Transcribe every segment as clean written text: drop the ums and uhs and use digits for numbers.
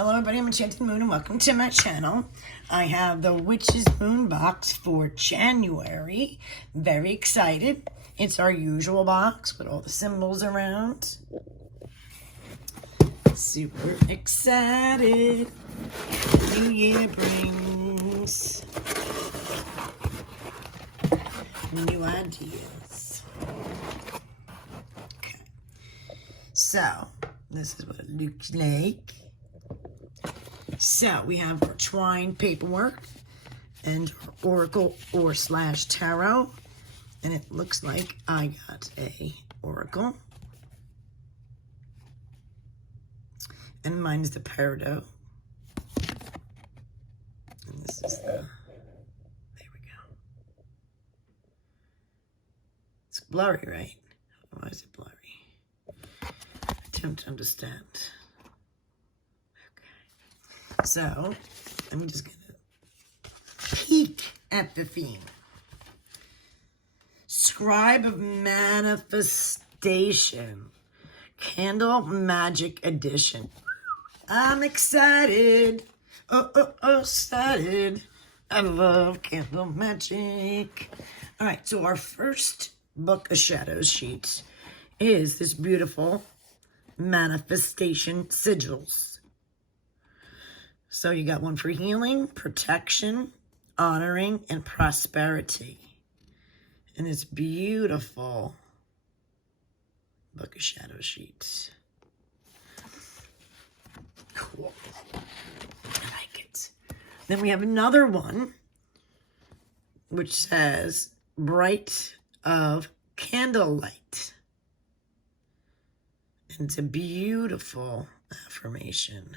Hello everybody, I'm Enchanted Moon and welcome to my channel. I have the Witch's Moon box for January. Very excited. It's our usual box with all the symbols around. Super excited. New Year brings new ideas. Okay. So, this is what it looks like. So we have our twine paperwork and our oracle or / tarot. And it looks like I got a oracle. And mine is the peridot. And this is the, there we go. It's blurry, right? Why is it blurry? Attempt to understand. So, I'm just going to peek at the theme. Scribe of Manifestation. Candle Magic Edition. I'm excited. Excited. I love candle magic. All right, so our first Book of Shadows sheet is this beautiful manifestation sigils. So you got one for healing, protection, honoring, and prosperity. And it's beautiful Book of Shadow sheets. Cool. I like it. Then we have another one, which says Bright of Candlelight. And it's a beautiful affirmation.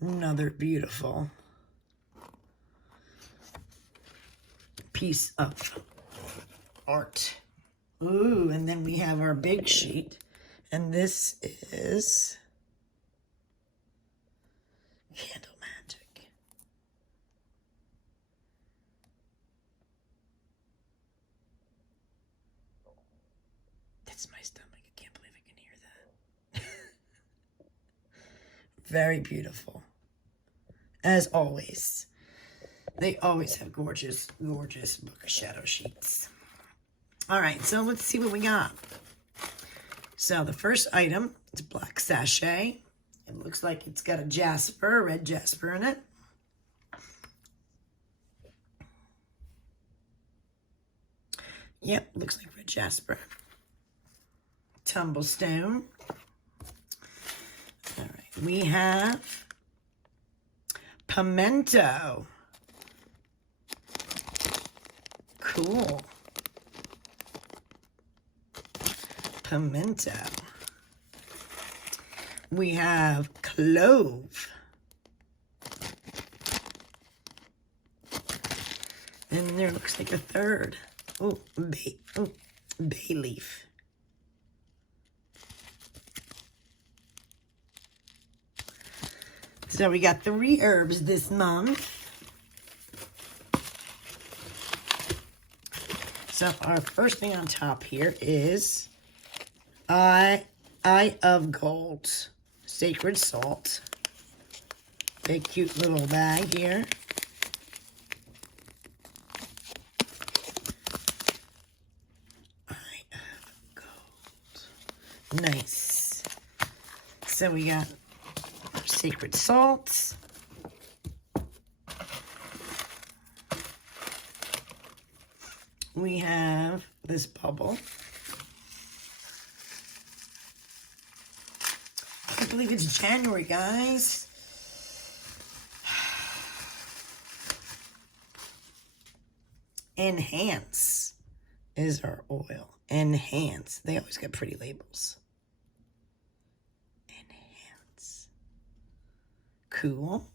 Another beautiful piece of art. Ooh, and then we have our big sheet. And this is Candle Magic. That's my stomach. I can't believe I can hear that. Very beautiful. As always, they always have gorgeous, gorgeous Book of Shadow sheets. All right, so let's see what we got. So the first item is black sachet. It looks like it's got a jasper, red jasper in it. Yep, looks like red jasper. Tumblestone. All right, we have pimento. Cool. Pimento. We have clove. And there looks like a third. Oh, bay leaf. So we got 3 herbs this month. So our first thing on top here is Eye of Gold, Sacred Salt. Big cute little bag here. Eye of Gold. Nice. So we got our sacred salts. We have this bubble. I can't believe it's January, guys. Enhance is our oil. Enhance. They always got pretty labels. Enhance. Cool.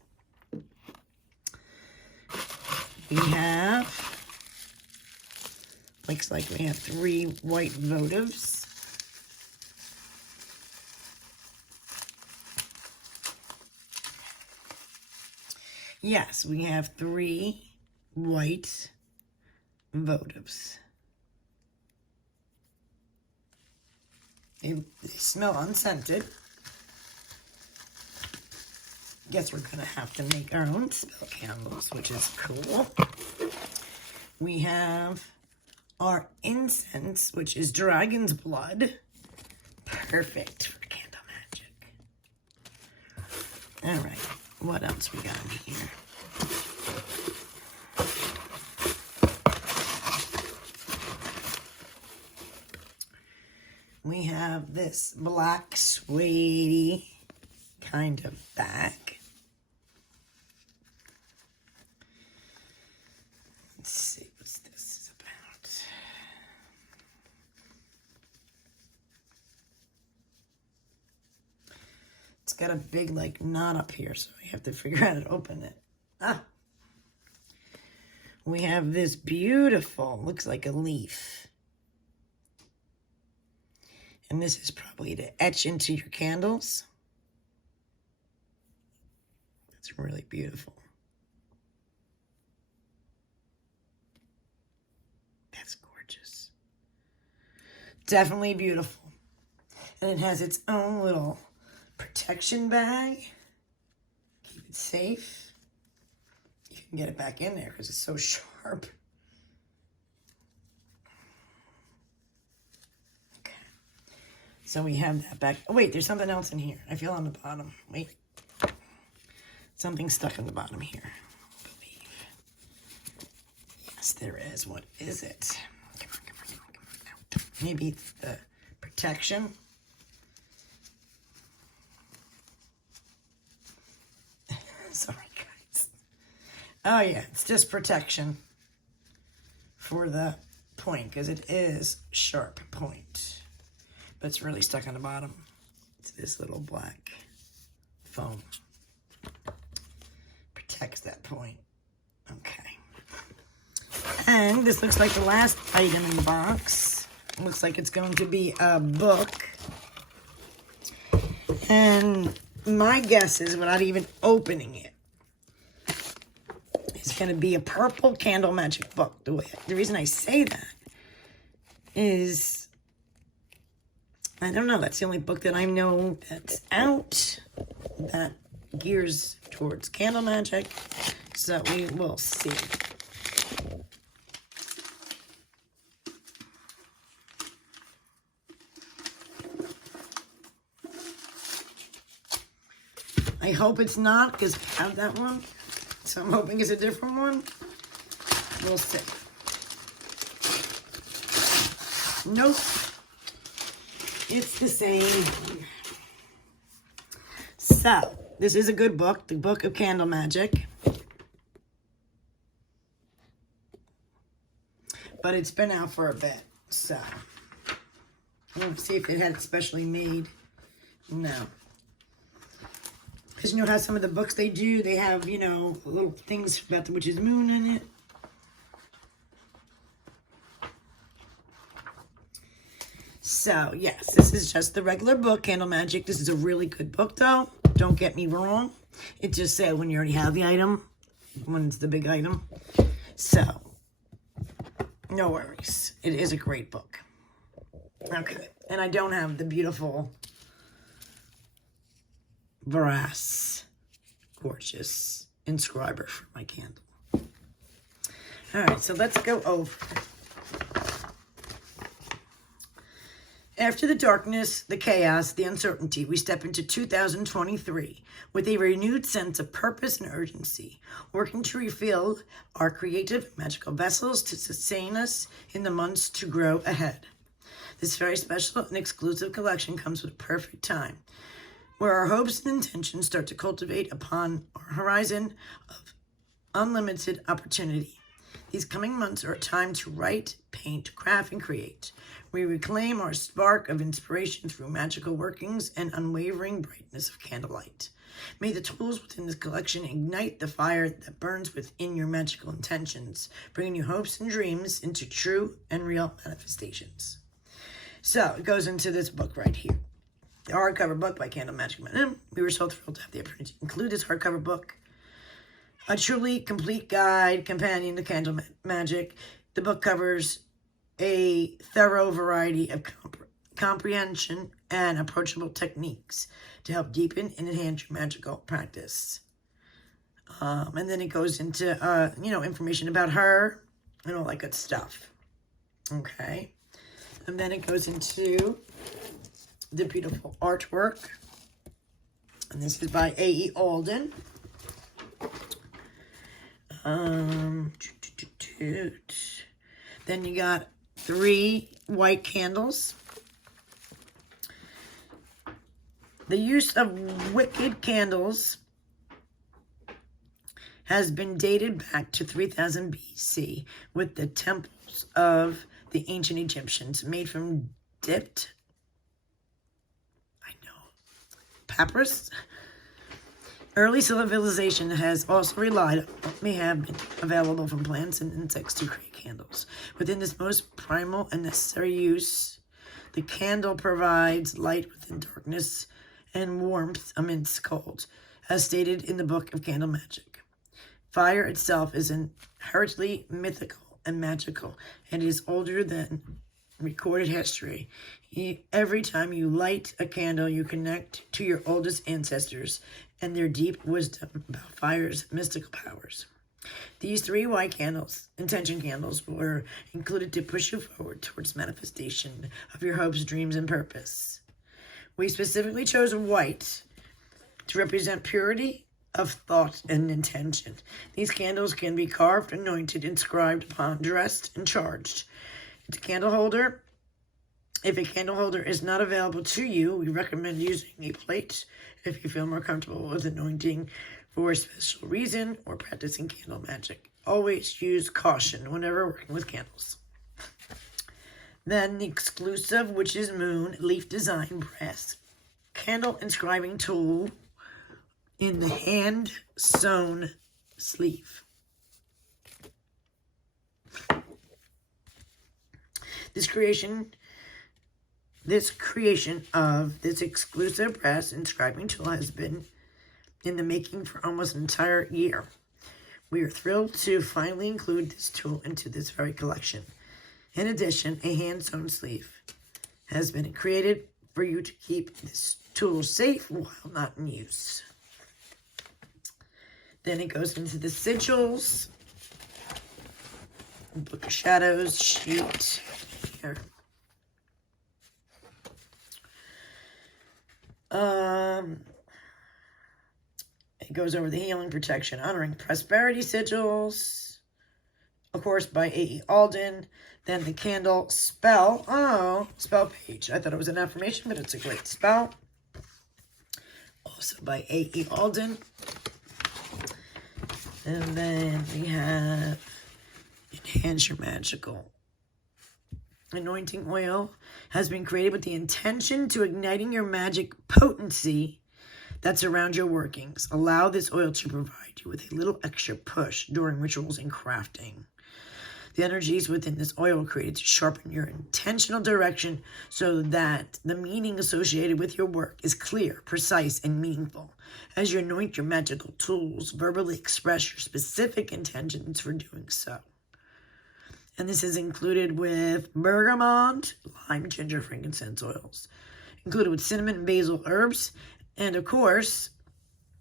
We have, looks like we have 3 white votives. Yes, we have 3 white votives. They smell unscented. Guess we're going to have to make our own spell candles, which is cool. We have our incense, which is dragon's blood. Perfect for candle magic. All right, what else we got in here? We have this black suede kind of bag. Let's see what this is about. It's got a big like knot up here, so I have to figure out how to open it. We have this beautiful, looks like a leaf. And this is probably to etch into your candles. It's really beautiful. That's gorgeous. Definitely beautiful. And it has its own little protection bag. Keep it safe. You can get it back in there because it's so sharp. So we have that back. Oh, wait, there's something else in here. I feel on the bottom. Wait. Something stuck on the bottom here, I believe. Yes, there is. What is it? Come on. Out. Maybe it's the protection. Sorry, guys. Oh, yeah, it's just protection for the point, because it is sharp point. But it's really stuck on the bottom. It's this little black foam. Protects that point. Okay. And this looks like the last item in the box. It looks like it's going to be a book. And my guess is, without even opening it, it's going to be a purple candle magic book. The reason I say that is, I don't know, that's the only book that I know that's out that gears towards candle magic, so we will see. I hope it's not, because I have that one, so I'm hoping it's a different one. We'll see. Nope. It's the same. So, this is a good book, the Book of Candle Magic. But it's been out for a bit, so. Let's see if it had it specially made. No. Because you know how some of the books they do, they have, you know, little things about the witch's moon in it. So, yes, this is just the regular book, Candle Magic. This is a really good book, though. Don't get me wrong. It just said when you already have the item, when it's the big item. So, no worries. It is a great book. Okay. And I don't have the beautiful brass, gorgeous inscriber for my candle. All right, so let's go over. After the darkness, the chaos, the uncertainty, we step into 2023 with a renewed sense of purpose and urgency, working to refill our creative magical vessels to sustain us in the months to grow ahead. This very special and exclusive collection comes with perfect time, where our hopes and intentions start to cultivate upon our horizon of unlimited opportunity. These coming months are a time to write, paint, craft, and create. We reclaim our spark of inspiration through magical workings and unwavering brightness of candlelight. May the tools within this collection ignite the fire that burns within your magical intentions, bringing you hopes and dreams into true and real manifestations. So, it goes into this book right here. The hardcover book by Candle Magic Madam. We were so thrilled to have the opportunity to include this hardcover book. A truly complete guide, companion to candle magic. The book covers a thorough variety of comprehension, and approachable techniques to help deepen and enhance your magical practice. And then it goes into, information about her and all that good stuff. Okay. And then it goes into the beautiful artwork. And this is by A.E. Alden. Then you got 3 white candles. The use of wicked candles has been dated back to 3000 BC with the temples of the ancient Egyptians made from dipped, papyrus. Early civilization has also relied on what may have been available from plants and insects to create candles. Within this most primal and necessary use, the candle provides light within darkness and warmth amidst cold, as stated in the book of Candle Magic. Fire itself is inherently mythical and magical, and is older than recorded history. Every time you light a candle, you connect to your oldest ancestors and their deep wisdom about fire's mystical powers. These 3 white candles, intention candles, were included to push you forward towards manifestation of your hopes, dreams, and purpose. We specifically chose white to represent purity of thought and intention. These candles can be carved, anointed, inscribed upon, dressed, and charged. It's a candle holder. If a candle holder is not available to you, we recommend using a plate if you feel more comfortable with anointing for a special reason or practicing candle magic. Always use caution whenever working with candles. Then the exclusive Witch's Moon leaf design brass candle inscribing tool in the hand sewn sleeve. This creation of this exclusive brass inscribing tool has been in the making for almost an entire year. We are thrilled to finally include this tool into this very collection. In addition, a hand-sewn sleeve has been created for you to keep this tool safe while not in use. Then it goes into the sigils, Book of Shadows sheet here. It goes over the healing, protection, honoring, prosperity sigils, of course, by A.E. Alden. Then the candle spell. Oh, spell page. I thought it was an affirmation, but it's a great spell. Also by A.E. Alden. And then we have Enhance Your Magical. Anointing oil has been created with the intention to igniting your magic potency that's around your workings. Allow this oil to provide you with a little extra push during rituals and crafting. The energies within this oil are created to sharpen your intentional direction so that the meaning associated with your work is clear, precise, and meaningful. As you anoint your magical tools, verbally express your specific intentions for doing so. And this is included with bergamot, lime, ginger, frankincense oils. Included with cinnamon and basil herbs. And of course,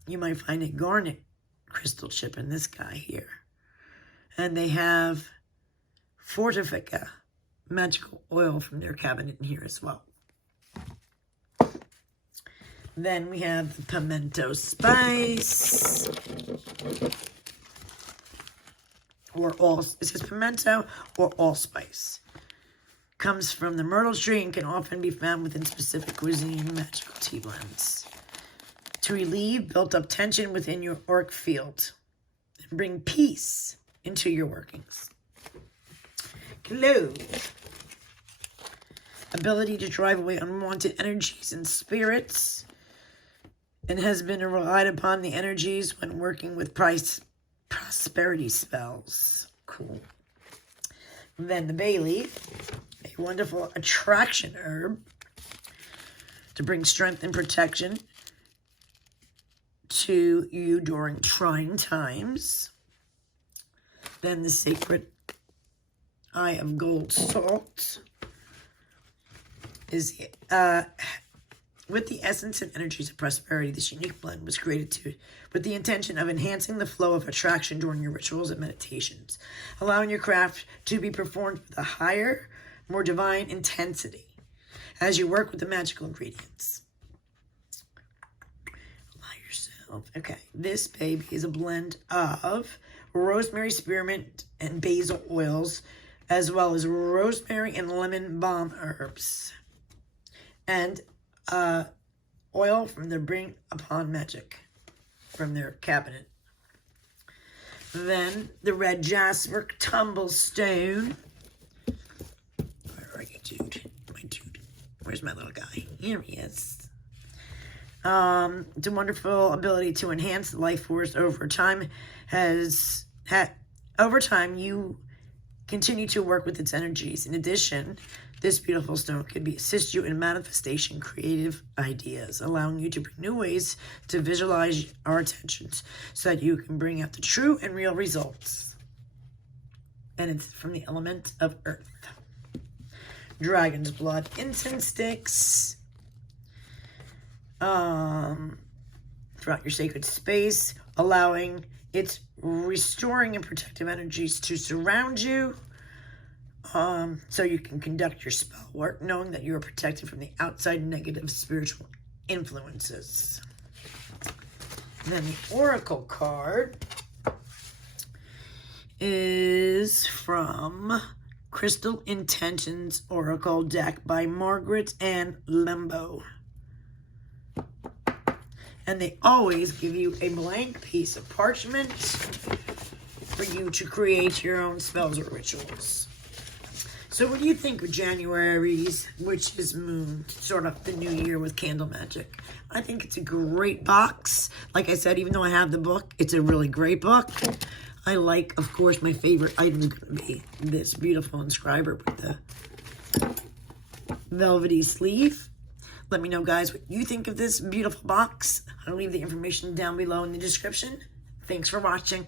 you might find a garnet crystal chip in this guy here. And they have Fortifica magical oil from their cabinet in here as well. Then we have the pimento spice. It says pimento or allspice. Comes from the myrtle tree and can often be found within specific cuisine magical tea blends. To relieve built-up tension within your auric field and bring peace into your workings. Clove. Ability to drive away unwanted energies and spirits, and has been relied upon the energies when working with prosperity spells. Cool. Then the bay leaf, a wonderful attraction herb to bring strength and protection to you during trying times. Then the sacred eye of gold salt. is with the essence and energies of prosperity. This unique blend was created with the intention of enhancing the flow of attraction during your rituals and meditations, allowing your craft to be performed with a higher, more divine intensity as you work with the magical ingredients. Allow yourself. Okay, this baby is a blend of rosemary, spearmint, and basil oils, as well as rosemary and lemon balm herbs, and oil from their Bring Upon Magick, from their cabinet. Then the red jasper tumblestone. Where are you, dude? My dude. Where's my little guy? Here he is. It's a wonderful ability to enhance the life force over time. Over time, you continue to work with its energies. In addition, this beautiful stone could assist you in manifestation creative ideas, allowing you to bring new ways to visualize our intentions so that you can bring out the true and real results. And it's from the element of earth. Dragon's blood incense sticks. Throughout your sacred space, allowing its restoring and protective energies to surround you, so you can conduct your spell work knowing that you are protected from the outside negative spiritual influences. And then the oracle card is from Crystal Intentions Oracle deck by Margaret Ann Lembo. And they always give you a blank piece of parchment for you to create your own spells or rituals. So what do you think of January's Witch's Moon, sort of the new year with candle magic? I think it's a great box. Like I said, even though I have the book, it's a really great book. I like, of course, my favorite item is going to be this beautiful inscriber with the velvety sleeve. Let me know, guys, what you think of this beautiful box. I'll leave the information down below in the description. Thanks for watching.